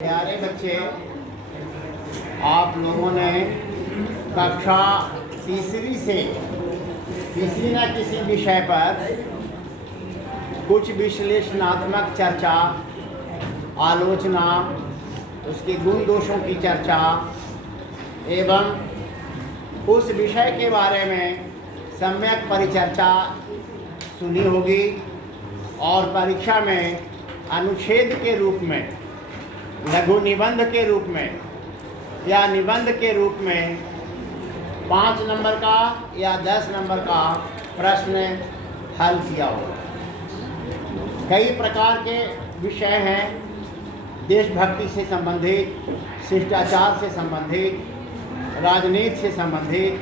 प्यारे बच्चे, आप लोगों ने कक्षा तीसरी से किसी न किसी विषय पर कुछ विश्लेषणात्मक चर्चा, आलोचना, उसके गुण दोषों की चर्चा एवं उस विषय के बारे में सम्यक परिचर्चा सुनी होगी और परीक्षा में अनुच्छेद के रूप में, लघु निबंध के रूप में या निबंध के रूप में 5 नंबर का या 10 नंबर का प्रश्न हल किया होगा। कई प्रकार के विषय हैं, देशभक्ति से संबंधित, शिष्टाचार से संबंधित, राजनीति से संबंधित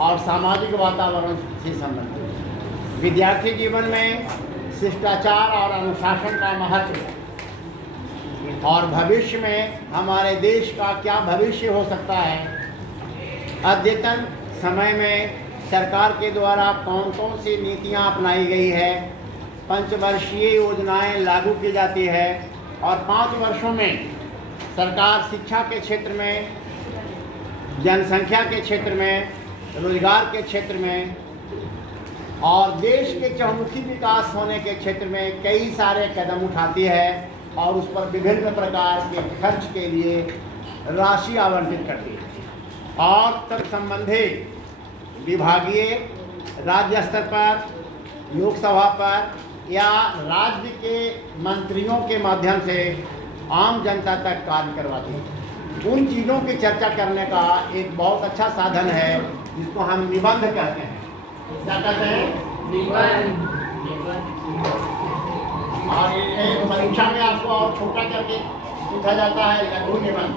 और सामाजिक वातावरण से संबंधित। विद्यार्थी जीवन में शिष्टाचार और अनुशासन का महत्व और भविष्य में हमारे देश का क्या भविष्य हो सकता है, अद्यतन समय में सरकार के द्वारा कौन कौन सी नीतियां अपनाई गई है, पंचवर्षीय योजनाएं लागू की जाती है और 5 वर्षों में सरकार शिक्षा के क्षेत्र में, जनसंख्या के क्षेत्र में, रोजगार के क्षेत्र में और देश के चहुमुखी विकास होने के क्षेत्र में कई सारे कदम उठाती है और उस पर विभिन्न प्रकार के खर्च के लिए राशि आवंटित करती है। और तब संबंधित विभागीय, राज्य स्तर पर, लोकसभा पर या राज्य के मंत्रियों के माध्यम से आम जनता तक कार्य करवाती है। उन चीज़ों की चर्चा करने का एक बहुत अच्छा साधन है जिसको हम निबंध कहते हैं। क्या कहते हैं? निबंध। और एक परीक्षा में आपको और छोटा करके पूछा जाता है लघु निबंध।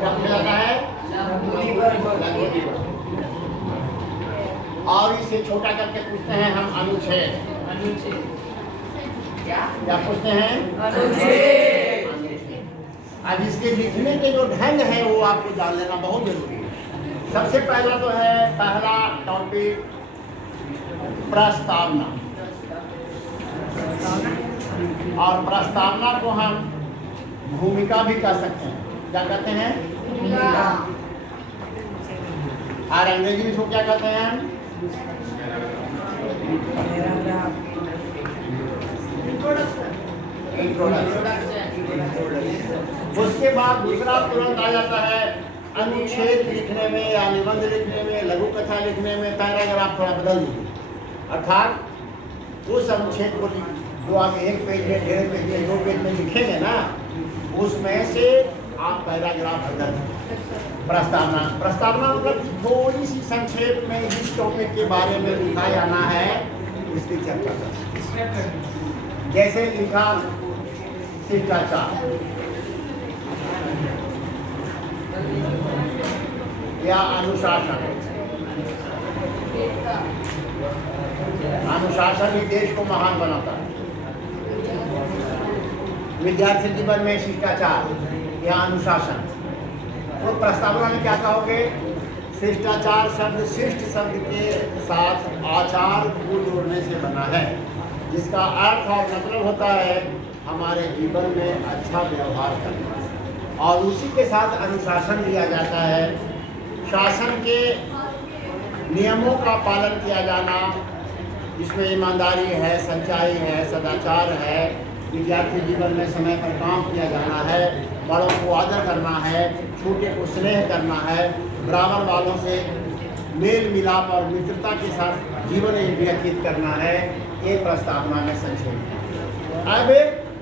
क्या पूछा जाता है? लघु निबंध। और इसे छोटा करके पूछते हैं हम अनुच्छेद। अनुच्छेद क्या पूछते हैं? अनुच्छेद। अब इसके लिखने के जो ढंग है वो आपको जान लेना बहुत जरूरी है। सबसे पहला तो है पहला टॉपिक प्रस्तावना। और प्रस्तावना को हम भूमिका भी कह सकते हैं। क्या कहते हैं? भूमिका। और अंग्रेजी में इसको क्या कहते हैं? उसके बाद दूसरा तुरंत आ जाता है अनुच्छेद लिखने में या निबंध लिखने में, लघु कथा लिखने में पैराग्राफ थोड़ा बदल दीजिए। अर्थात उस अनुच्छेद को जो आप 1 पेज में, 1.5 पेज में, 2 पेज में लिखेंगे ना, उसमें से आप पैराग्राफ बदल दीजिए। प्रस्तावना मतलब थोड़ी सी संक्षेप में जिस टॉपिक के बारे में लिखा जाना है इसकी चर्चा करें। जैसे लिखा शिष्टाचार या अनुशासन। अनुशासन ही देश को महान बनाता है। विद्यार्थी जीवन में शिष्टाचार या अनुशासन, तो प्रस्तावना में क्या कहोगे? शिष्टाचार शब्द शिष्ट शब्द के साथ आचार को जोड़ने से बना है, जिसका अर्थ और मतलब होता है हमारे जीवन में अच्छा व्यवहार करना। और उसी के साथ अनुशासन लिया जाता है, शासन के नियमों का पालन किया जाना, जिसमें ईमानदारी है, सच्चाई है, सदाचार है, विद्यार्थी जीवन में समय पर काम किया जाना है, बड़ों को आदर करना है, छोटे को स्नेह करना है, बराबर वालों से मेल मिलाप और मित्रता के साथ जीवन व्यतीत करना है। ये प्रस्तावना में संक्षेप है। अब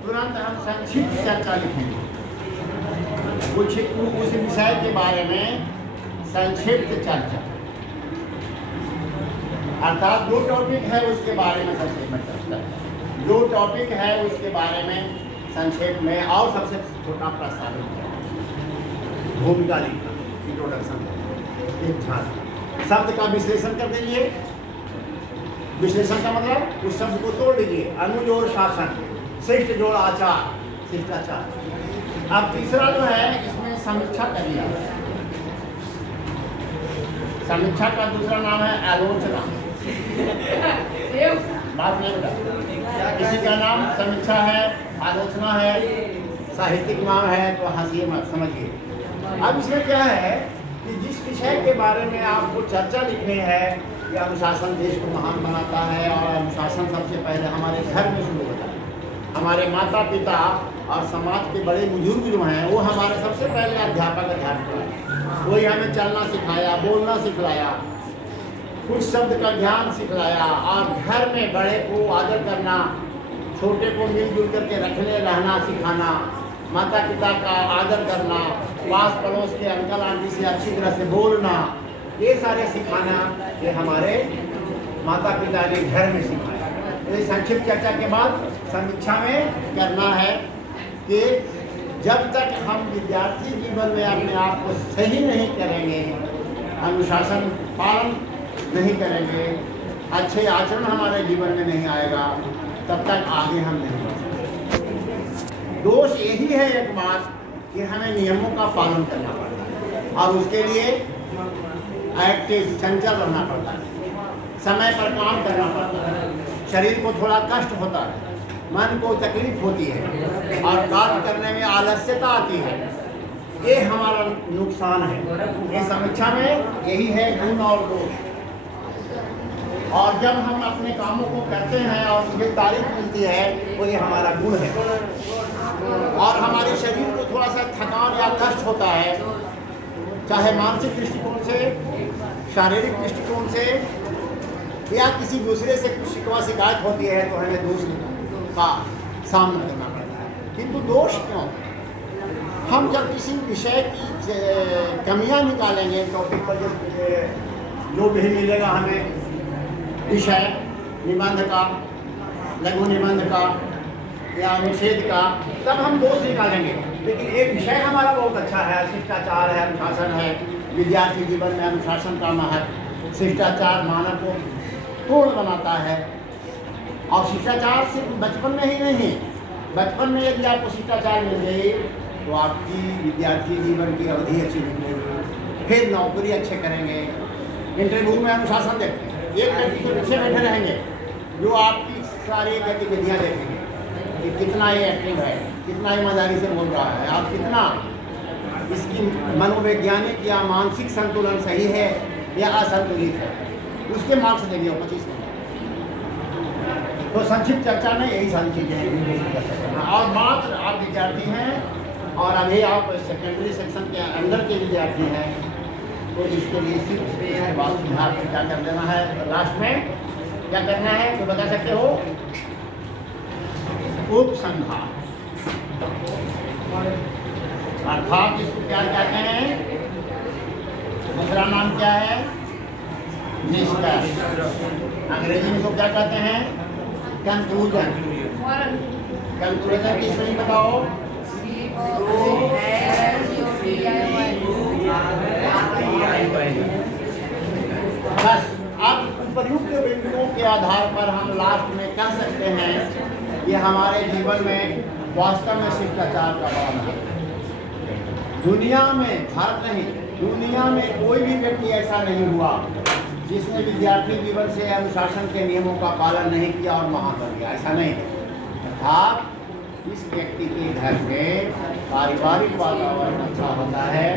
तुरंत हम संक्षिप्त चर्चा लिखेंगे कुछ उस विषय के बारे में। संक्षिप्त चर्चा अर्थात जो टॉपिक है उसके बारे में संक्षेप में चर्चा, जो टॉपिक है उसके बारे में संक्षेप में और सबसे छोटा प्रस्तावित है। भूमिका लिखना, इंट्रोडक्शन, एक झांक शब्द का विश्लेषण कर दीजिए। विश्लेषण का मतलब उस शब्द को तोड़ दीजिए। अनु जोड़ शासन, शिष्ट जोड़ आचार, शिष्टाचार। अब तीसरा जो है इसमें समीक्षा करिए। समीक्षा का दूसरा नाम है आलोचना। बात नहीं बता, किसी का नाम समीक्षा है, आलोचना है, साहित्यिक नाम है तो हंसिए मत, समझिए। अब इसमें क्या है कि जिस विषय के बारे में आपको चर्चा लिखनी है कि अनुशासन देश को महान बनाता है, और अनुशासन सबसे पहले हमारे घर में शुरू होता है। हमारे माता पिता और समाज के बड़े बुजुर्ग जो हैं वो हमारे सबसे पहले अध्यापक हैं। वही हमें चलना सिखाया, बोलना सिखलाया, कुछ शब्द का ज्ञान सिखलाया, और घर में बड़े को आदर करना, छोटे को मिलजुल करके रखने रहना सिखाना, माता पिता का आदर करना, पास पड़ोस के अंकल आंटी से अच्छी तरह से बोलना, ये सारे सिखाना ये हमारे माता पिता ने घर में सिखाया। तो संक्षिप्त चर्चा के बाद समीक्षा में करना है कि जब तक हम विद्यार्थी जीवन में अपने आप को सही नहीं करेंगे, अनुशासन पालन नहीं करेंगे, अच्छे आचरण हमारे जीवन में नहीं आएगा, तब तक आगे हम नहीं बढ़ सकते। दोष यही है एक बात कि हमें नियमों का पालन करना पड़ता है, और उसके लिए एक्टिव चंचल रहना पड़ता है, समय पर काम करना पड़ता है, शरीर को थोड़ा कष्ट होता है, मन को तकलीफ होती है, और कार्य करने में आलस्यता आती है। ये हमारा नुकसान है। ये समीक्षा में यही है गुण और दोष। और जब हम अपने कामों को करते हैं और मुझे तारीफ मिलती है तो ये हमारा गुण है। और हमारे शरीर को थोड़ा सा थकान या कष्ट होता है, चाहे मानसिक दृष्टिकोण से, शारीरिक दृष्टिकोण से, या किसी दूसरे से कुछ शिकवा शिकायत होती है तो हमें दोष का सामना करना पड़ता है। किंतु दोष क्यों? हम जब किसी विषय की कमियां निकालेंगे, टॉपिक पर जो भी मिलेगा हमें विषय, निबंध का, लघु निबंध का या अनुच्छेद का, तब हम दोष निकालेंगे। लेकिन एक विषय हमारा बहुत अच्छा है, शिष्टाचार है, अनुशासन है। विद्यार्थी जीवन में अनुशासन का महत्व, शिष्टाचार मानव को पूर्ण बनाता है। और शिष्टाचार सिर्फ बचपन में ही नहीं, बचपन में यदि आपको शिष्टाचार मिल गई तो आपकी विद्यार्थी जीवन की अवधि अच्छी निकलेगी, फिर नौकरी अच्छे करेंगे। इंटरव्यू में अनुशासन देखते हैं, एक व्यक्ति के पीछे बैठे रहेंगे जो आपकी सारी गतिविधियाँ देखेंगे कि कितना ये एक्टिव है, कितना ईमानदारी से बोल रहा है, आप कितना इसकी मनोवैज्ञानिक या मानसिक संतुलन सही है या असंतुलित है, उसके मार्क्स देंगे 25 नंबर। तो संक्षिप्त चर्चा में यही सारी चीज़ें हैं। और मात्र आप विद्यार्थी हैं और अभी आप सेकेंडरी सेक्शन के अंदर के विद्यार्थी हैं, तो इसके लिए सिर्फ इसके बाद सुधार क्या कर देना है, लास्ट में क्या करना है तो बता सकते हो? उपसंहार, अर्थात इसको क्या कहते हैं? दूसरा नाम क्या है? निष्कर्ष। अंग्रेजी में इसको क्या कहते हैं? कंक्लूजन। कंक्लूजन की स्पेलिंग बताओ। बस अब उपयुक्त बिंदुओं के आधार पर हम लास्ट में कह सकते हैं कि हमारे जीवन में वास्तव में शिष्टाचार का बड़ा महत्व है। दुनिया में, भारत नहीं, दुनिया में कोई भी व्यक्ति ऐसा नहीं हुआ जिसने विद्यार्थी जीवन से अनुशासन के नियमों का पालन नहीं किया और महान बन गया, ऐसा नहीं। अर्थात इस व्यक्ति के घर में पारिवारिक वातावरण अच्छा होता है,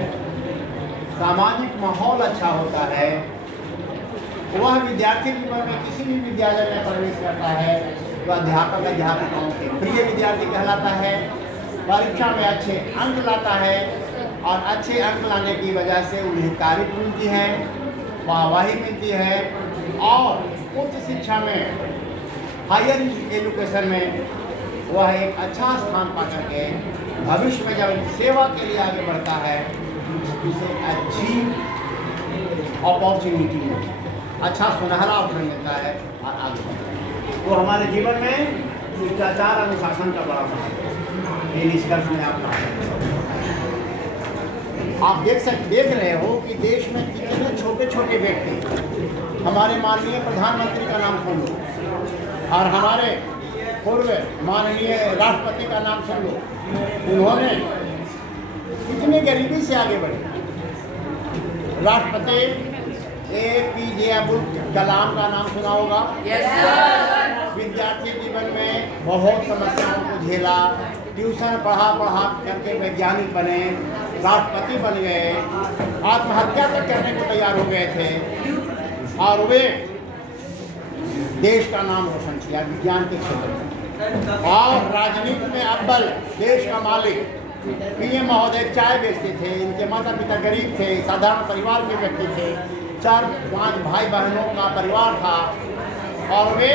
सामाजिक माहौल अच्छा होता है, वह विद्यार्थी जीवन में किसी भी विद्यालय में प्रवेश करता है तो अध्यापक अध्यापिकाओं के प्रिय विद्यार्थी कहलाता है, परीक्षा में अच्छे अंक लाता है, और अच्छे अंक लाने की वजह से उन्हें तारीफ मिलती है, वाहवाही मिलती है, और उच्च शिक्षा में, हायर एजुकेशन में वह एक अच्छा स्थान पा करके भविष्य में जब सेवा के लिए आगे बढ़ता है उसे अच्छी अपॉर्चुनिटी मिलती है, अच्छा सुनहरा अवसर मिलता है और आगे बढ़ता है। तो हमारे जीवन में शिष्टाचार अनुशासन का बड़ा महत्व है। ये निष्कर्ष में आप देख रहे हो कि देश में कितने छोटे छोटे व्यक्ति, हमारे माननीय प्रधानमंत्री का नाम सुन लो और हमारे पूर्व माननीय राष्ट्रपति का नाम सुन लो, उन्होंने कितनी गरीबी से आगे बढ़े। राष्ट्रपति APJ अब्दुल कलाम का नाम सुना होगा। विद्यार्थी जीवन में बहुत समस्याओं को झेला, ट्यूशन पढ़ा करके वैज्ञानिक बने, राष्ट्रपति बन गए, आत्महत्या तक करने को तैयार हो गए थे और वे देश का नाम रोशन किया विज्ञान के क्षेत्र में। और राजनीति में अव्वल देश का मालिक पीएम महोदय चाय बेचते थे। इनके माता पिता गरीब थे, साधारण परिवार के व्यक्ति थे, 4-5 भाई बहनों का परिवार था और वे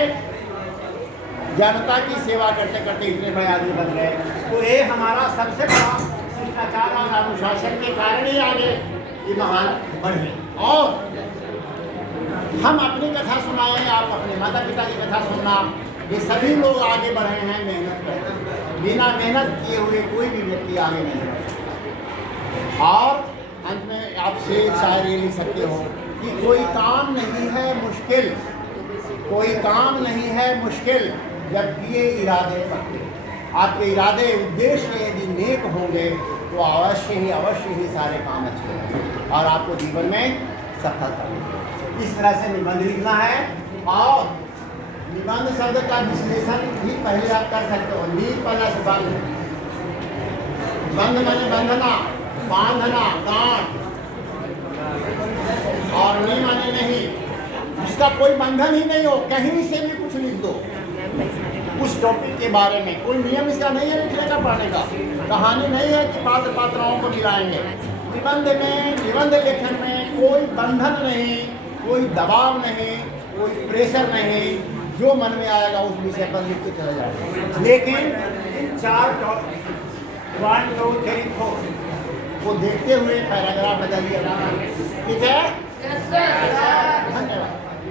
जनता की सेवा करते करते इतने बड़े आदमी बन गए। तो ये हमारा सबसे बड़ा शिष्टाचार और अनुशासन के कारण ही आगे ये महान बढ़े। और हम अपनी कथा सुनाएं, आप अपने माता पिता की कथा सुनना, ये सभी लोग आगे बढ़े हैं मेहनत कर। बिना मेहनत किए हुए कोई भी व्यक्ति आगे नहीं बढ़ सकता। और अंत में आपसे शायद ये लिख सकते हो कि कोई काम नहीं है मुश्किल, कोई काम नहीं है मुश्किल जब किए इरादे पक्के। आपके इरादे उद्देश्य यदि नेक होंगे तो अवश्य ही सारे काम अच्छे होंगे और आपको जीवन में सफलता मिलेगी। इस तरह से निबंध लिखना है और निबंध शब्द का विश्लेषण भी पहले आप कर सकते हो। नींद पहला से बंध, बंध माने बंधना, बांधना, गांठ, और नी माने नहीं, जिसका कोई बंधन ही नहीं हो, कहीं से भी कुछ लिख दो उस टॉपिक के बारे में। कोई नियम इसका नहीं है लिखने का, पढ़ने का। कहानी नहीं है कि पात्र पात्राओं को मिलाएंगे। निबंध में, निबंध लेखन में कोई बंधन नहीं, कोई दबाव नहीं, कोई प्रेशर नहीं, जो मन में आएगा उस विषय पर लिख के चला जाएगा। लेकिन इन 4 टॉपिक 1, 2, 3, 4 को देखते हुए पैराग्राफ बदल दिया जाना। ठीक है, धन्यवाद।